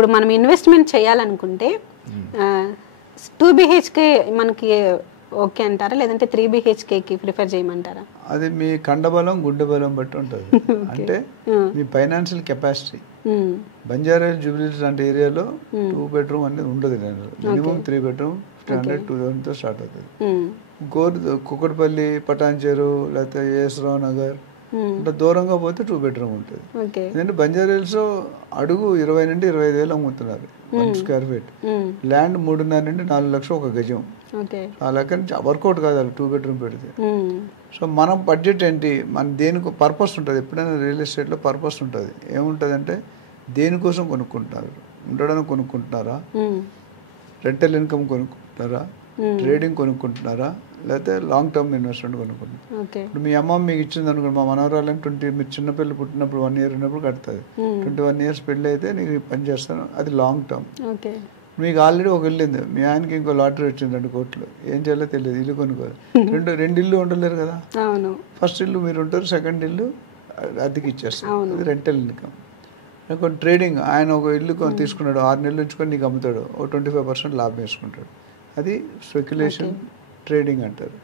ఇప్పుడు మనం ఇన్వెస్ట్మెంట్ చేయాలనుకుంటే 2 BHK మనకి ఓకే అంటారా, లేదంటే 3 BHKకి ప్రిఫర్ చేయమంటారా? అది మీ కండబలం గుండె బలం బట్టి ఉంటుంది. అంటే మీ ఫైనాన్షియల్ కెపాసిటీ. బంజారా జూబ్లీస్ లాంటి ఏరియాలో 2 bedroom అనేది ఉండదు. మినిమం 3 bedroom 1,500 2,000తో స్టార్ట్ అవుతుంది. కుక్కడపల్లి, పటాన్చేరు, లేకపోతే ఏఎస్ రావు నగర్ అంటే దూరంగా పోతే 2 bedroom ఉంటుంది. ఎందుకంటే బంజారా హిల్స్ అడుగు 20 నుండి 25,000 అమ్ముతున్నారు 1 square feet. ల్యాండ్ 3.5 నుండి 4 లక్షలు ఒక గజం. ఆ లెక్క వర్కౌట్ కాదు 2 bedroom పెడితే. సో మనం బడ్జెట్ ఏంటి, మన దేనికి పర్పస్ ఉంటుంది. ఎప్పుడైనా రియల్ ఎస్టేట్లో పర్పస్ ఉంటుంది. ఏముంటుంది అంటే దేనికోసం కొనుక్కుంటున్నారు, ఉండడానికి కొనుక్కుంటున్నారా, రెంటల్ ఇన్కమ్ కొనుక్కుంటున్నారా, ట్రేడింగ్ కొనుక్కుంటున్నారా, లేకపోతే లాంగ్ టర్మ్ ఇన్వెస్ట్మెంట్ కొనుక్కుంటున్నారు. ఇప్పుడు మీ అమ్మ మీకు ఇచ్చింది అనుకోండి, మా మనవరాలని 20 మీరు చిన్నపిల్లలు పుట్టినప్పుడు 1 year ఉన్నప్పుడు కడుతుంది. 21 years పెళ్ళి అయితే నీకు పని చేస్తాను, అది లాంగ్ టర్మ్. మీకు ఆల్రెడీ ఒక ఇల్లు ఉంది, మీ ఆయనకి ఇంకో లాటరీ వచ్చింది 2 కోట్లు, ఏం చేయాలో తెలియదు, ఇల్లు కొనుక్కోవాలి. రెండు ఇల్లు ఉండలేరు కదా. ఫస్ట్ ఇల్లు మీరు ఉంటారు, సెకండ్ ఇల్లు అద్దెకి ఇచ్చేస్తారు, అది రెంటల్ ఇన్కమ్. కొన్ని ట్రేడింగ్, ఆయన ఒక ఇల్లు తీసుకున్నాడు, 6 నెలలు ఉంచుకొని నీకు అమ్ముతాడు, ఓ 25% లాభం వేసుకుంటాడు, అది స్పెక్యులేషన్ ట్రేడింగ్ అంటారు.